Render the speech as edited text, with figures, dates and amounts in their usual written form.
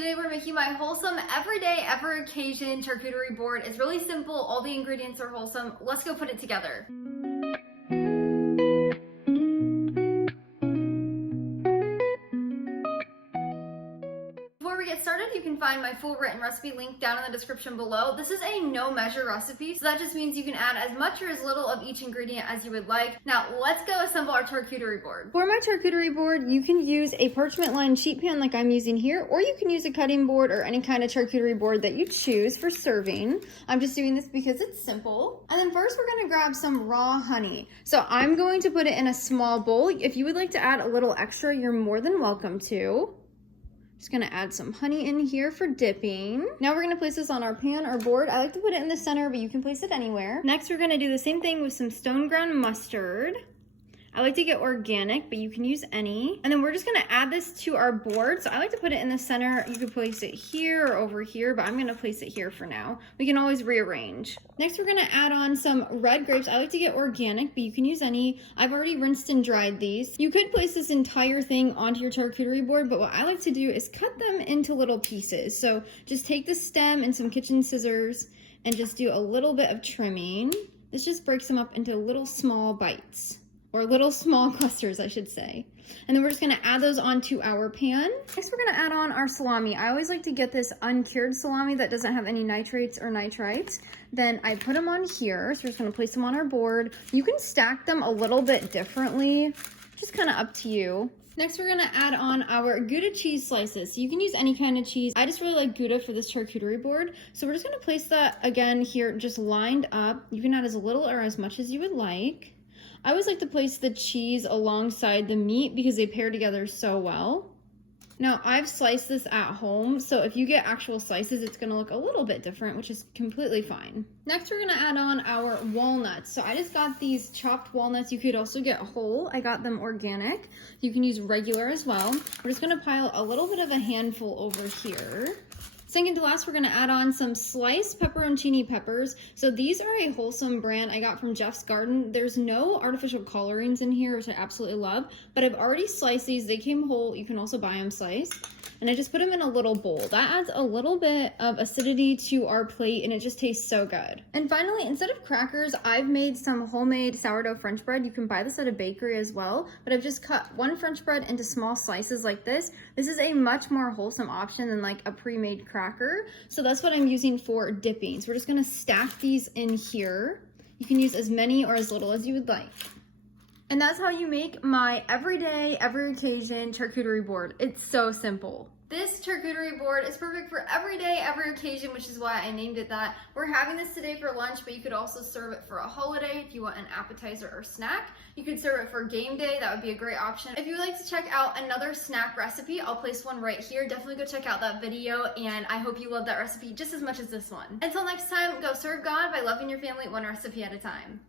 Today we're making my wholesome everyday, every occasion charcuterie board. It's really simple. All the ingredients are wholesome. Let's go put it together. Before we get started, you can find my full written recipe link down in the description below. This is a no measure recipe, so that just means you can add as much or as little of each ingredient as you would like. Now let's go assemble our charcuterie board. For my charcuterie board, you can use a parchment lined sheet pan like I'm using here, or you can use a cutting board or any kind of charcuterie board that you choose for serving. I'm just doing this because it's simple. And then first we're gonna grab some raw honey. So I'm going to put it in a small bowl. If you would like to add a little extra, you're more than welcome to. Just gonna add some honey in here for dipping. Now we're gonna place this on our pan or board. I like to put it in the center, but you can place it anywhere. Next, we're gonna do the same thing with some stone ground mustard. I like to get organic, but you can use any. And then we're just gonna add this to our board. So I like to put it in the center. You could place it here or over here, but I'm gonna place it here for now. We can always rearrange. Next, we're gonna add on some red grapes. I like to get organic, but you can use any. I've already rinsed and dried these. You could place this entire thing onto your charcuterie board, but what I like to do is cut them into little pieces. So just take the stem and some kitchen scissors and just do a little bit of trimming. This just breaks them up into little small bites. Or little small clusters, I should say. And then we're just gonna add those onto our pan. Next, we're gonna add on our salami. I always like to get this uncured salami that doesn't have any nitrates or nitrites. Then I put them on here, so we're just gonna place them on our board. You can stack them a little bit differently, just kind of up to you. Next, we're gonna add on our Gouda cheese slices. So you can use any kind of cheese. I just really like Gouda for this charcuterie board. So we're just gonna place that again here, just lined up. You can add as little or as much as you would like. I always like to place the cheese alongside the meat because they pair together so well. Now, I've sliced this at home, so if you get actual slices, it's gonna look a little bit different, which is completely fine. Next, we're gonna add on our walnuts. So I just got these chopped walnuts. You could also get whole. I got them organic. You can use regular as well. We're just gonna pile a little bit of a handful over here. Second to last, we're gonna add on some sliced pepperoncini peppers. So these are a Wholesome brand I got from Jeff's Garden. There's no artificial colorings in here, which I absolutely love, but I've already sliced these. They came whole. You can also buy them sliced. And I just put them in a little bowl. That adds a little bit of acidity to our plate and it just tastes so good. And finally, instead of crackers, I've made some homemade sourdough French bread. You can buy this at a bakery as well, but I've just cut one French bread into small slices like this. This is a much more wholesome option than like a pre-made cracker. So that's what I'm using for dipping. So we're just gonna stack these in here. You can use as many or as little as you would like. And that's how you make my everyday, every occasion charcuterie board. It's so simple. This charcuterie board is perfect for every day, every occasion, which is why I named it that. We're having this today for lunch, but you could also serve it for a holiday if you want an appetizer or snack. You could serve it for game day. That would be a great option. If you would like to check out another snack recipe, I'll place one right here. Definitely go check out that video, and I hope you love that recipe just as much as this one. Until next time, go serve God by loving your family one recipe at a time.